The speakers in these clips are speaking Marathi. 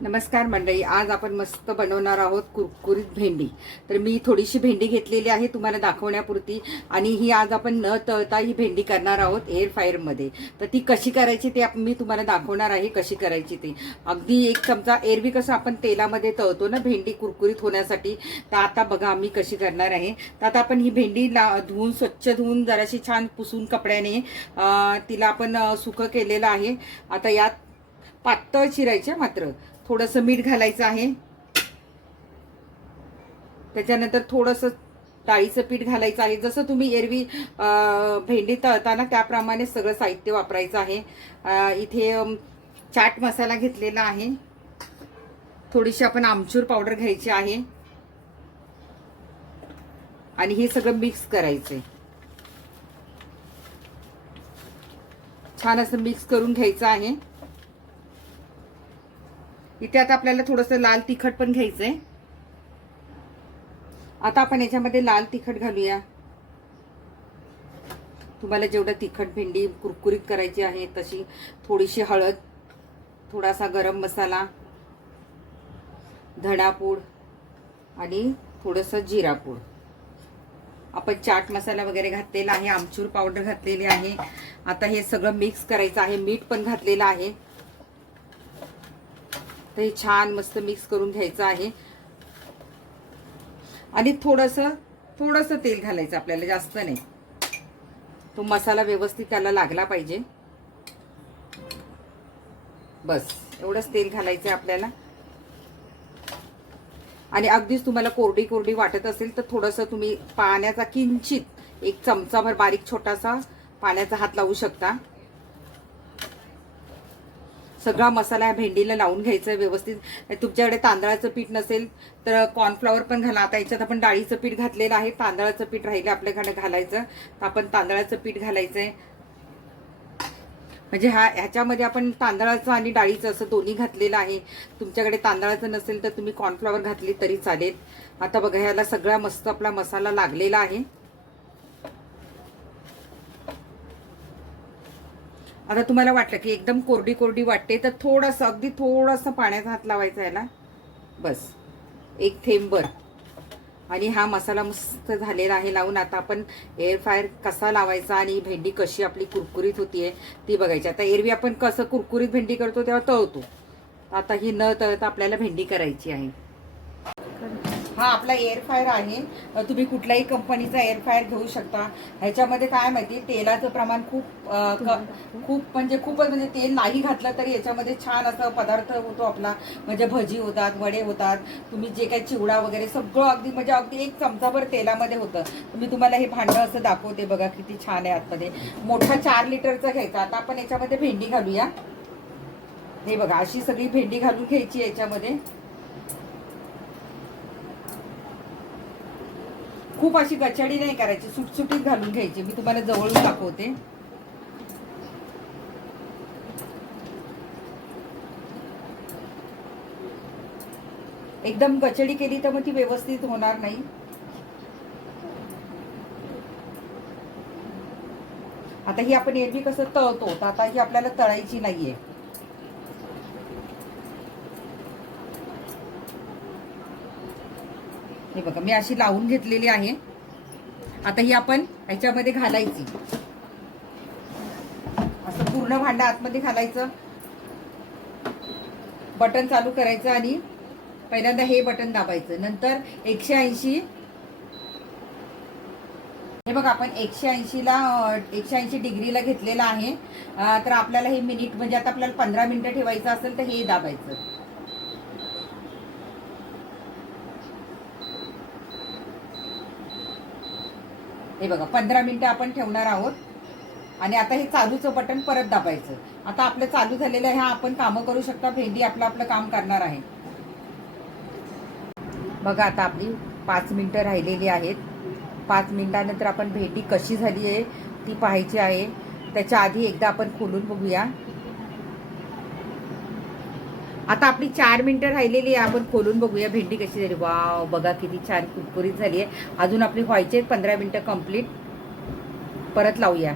नमस्कार मंडळी, आज आपण मस्त बनवणार आहोत कुरकुरीत भेंडी। तर मी थोडीशी भेंडी घेतलेली आहे तुम्हाला दाखवण्यापुरती, आणि ही आज आपण न तळता ही भेंडी करणार आहोत एअर फ्रायर मध्ये। तर ती कशी करायची ते मी तुम्हाला दाखवणार आहे, कशी करायची ती। अगदी एक चमचा, एरवी कसं आपण तेलामध्ये तळतो ना भेंडी कुरकुरीत होण्यासाठी, तर आता बघा आम्ही कशी करणार आहे। तर आता आपण ही भेंडी धुवून, स्वच्छ धुवून, जराशी छान पुसून कपड्याने तिला आपण सुकं केलेलं आहे। आता यात पातळ चिरायच्या, मात्र थोडंसं मीठ घालायचं आहे। त्याच्यानंतर थोडंसं डाळीचं पीठ घालायचं आहे। जसं तुम्ही एरवी भेंडी तळताना त्याप्रमाणे सगळं साहित्य वापरायचं आहे। इथे चाट मसाला घेतलेला आहे, थोडीशी आपण आमचूर पावडर घ्यायची आहे, आणि हे सगळं मिक्स करायचंय। छान असं मिक्स करून घ्यायचं आहे। इथे आता आपल्याला थोडंसं लाल तिखट पण घ्यायचंय। आता आपण याच्यामध्ये लाल तिखट घालूया। तुम्हाला जेवढं तिखट भेंडी कुरकुरीत करायची आहे तशी। थोडीशी हळद, थोडासा गरम मसाला, धणापूड आणि थोडंसं जिरापूड। आपण चाट मसाला वगैरे घातलेला आहे, आमचूर पावडर घातलेली आहे। आता हे सगळं मिक्स करायचं आहे, मीठ पण घातलेलं आहे। तर हे छान मस्त मिक्स करून घ्यायचं आहे, आणि थोडंसं तेल घालायचं आपल्याला, जास्त नाही। तो मसाला व्यवस्थित त्याला लागला पाहिजे, बस एवढंच तेल घालायचं आपल्याला। आणि अगदीच तुम्हाला कोरडी कोरडी वाटत असेल तर थोडंसं तुम्ही पाण्याचा किंचित एक चमचाभर बारीक छोटासा पाण्याचा हात लावू शकता। सगळा मसाला या भेंडीला लावून घ्यायचा व्यवस्थित। तुमच्याकडे तांदळाचं पीठ नसेल तर कॉर्नफ्लॉवर पण घाला। आता याच्यात आपण डाळीचं पीठ घातलेलं आहे, तांदळाचं पीठ राहिलं आपल्याकडे घालायचं, तर आपण तांदळाचं पीठ घालायचंय। म्हणजे ह्याच्यामध्ये आपण तांदळाचं आणि डाळीचं असं दोन्ही घातलेलं आहे। तुमच्याकडे तांदळाचं नसेल तर तुम्ही कॉर्नफ्लॉवर घातली तरी चालेल। आता बघा, ह्याला सगळा मस्त आपला मसाला लागलेला आहे। आता तुम्हाला वाटलं की एकदम कोरडी कोरडी वाटते तर थोडंसं, अगदी थोडंसं पाण्याचा हात लावायचा याला, बस एक थेंबभर। आणि हा मसाला मस्त झालेला आहे लावून। आता आपण एअर फ्रायर कसा लावायचा आणि भेंडी कशी आपली कुरकुरीत होतीये ती बघायची। आता एरवी आपण कसं कुरकुरीत भेंडी करतो तेव्हा तळतो, आता ही न तळता आपल्याला भेंडी करायची आहे। हा आपला एअर फ्रायर आहे, तुम्ही कुठल्याही कंपनीचा एअर फ्रायर घेऊ शकता। ह्याच्यामध्ये काय माहिती, तेलाचं प्रमाण खूपच म्हणजे तेल नाही घातलं तरी याच्यामध्ये छान असा पदार्थ होतो आपला। म्हणजे भजी होतात, वडे होतात, तुम्ही जे काही चिवडा वगैरे सगळं अगदी एक चमचाभर तेलामध्ये होतं। मी तुम्हाला हे भांडं असं दाखवते, बघा किती छान आहे आतमध्ये। मोठा 4 लिटरचा घ्यायचा। आता आपण याच्यामध्ये भेंडी घालूया। हे बघा, अशी सगळी भेंडी घालून घ्यायची याच्यामध्ये। खूप अशी गचाडी नाही करायची, सुटसुटीत घालून घ्यायची। मी तुम्हाला जवळून दाखवते। एकदम गचडी केली तर मग ती व्यवस्थित होणार नाही। आता ही आपण एरवी कसं तळतो, तर आता ही आपल्याला तळायची नाहीये। हे बघा, मी अशी लावून घेतलेली आहे। आता ही आपण ह्याच्यामध्ये घालायची, असं पूर्ण भांडं आतमध्ये घालायचं। बटन चालू करायचं आणि पहिल्यांदा हे बटन दाबायचं, नंतर 180, हे बघा आपण 180 डिग्रीला घेतलेला आहे। तर आपल्याला हे मिनिट, म्हणजे आता आपल्याला 15 मिनिटं ठेवायचं असेल तर हे दाबायचं। हे बघा, 15 मिनिटं आपण ठेवणार आहोत। आणि आता हे चालूचं बटन परत दाबायचं। आता आपलं चालू झालेलं आहे, आपण कामं करू शकता। भेंडी आपलं काम करणार आहे। बघा, आता आपली 5 मिनिटं राहिलेली आहेत। 5 मिनिटानंतर आपण भेंडी कशी झाली आहे ती पाहायची आहे। त्याच्या आधी एकदा आपण खोलून बघूया। आता आपली 4 मिनिटं राहिलेली आहे, आपण खोलून बघूया भेंडी कशी झाली। वाव, बघा किती छान कुरकुरीत झाली आहे। अजून आपली व्हायचे 15 मिनिटं कंप्लीट। परत लावूया।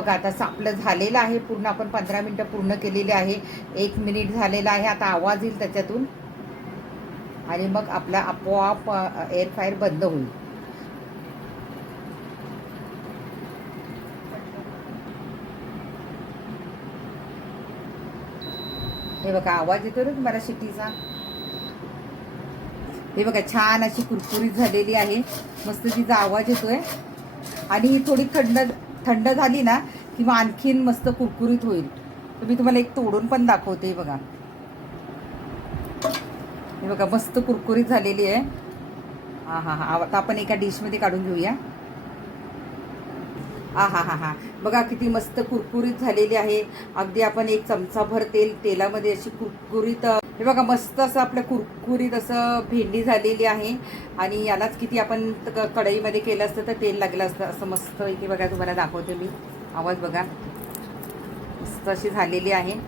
बघा आता आपलं झालेलं आहे पूर्ण, आपण 15 मिनटं पूर्ण केलेले आहे. 1 मिनिट झालेला आहे. आता आवाज येईल त्याच्यातून आणि मग आपला आपोआप एअर फ्रायर बंद होईल. हे बघा आवाज येतो ना तुम्हाला शिट्टीचा. हे बघा छान अशी कुरकुरीत झालेली आहे, मस्त तिचा आवाज येतोय. आणि थोडी थंड झाली ना की मग आणखीन मस्त कुरकुरीत होईल. तर मी तुम्हाला एक तोडून पण दाखवते. बघा हे बघा मस्त कुरकुरीत झालेली आहे. हा आता आपण एका डिशमध्ये काढून घेऊया. हा बघा किती मस्त कुरकुरीत झालेली आहे. अगदी आपण एक चमचाभर तेलामध्ये अशी कुरकुरीत, हे बघा मस्त असं आपलं कुरकुरीत असं भेंडी झालेली आहे. आणि यालाच किती आपण कढईमध्ये केलं असतं तर तेल लागलं असतं. असं मस्त इथे बघा तुम्हाला दाखवते मी. आवाज बघा मस्त अशी झालेली आहे.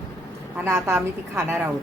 आणि आता आम्ही ती खाणार आहोत.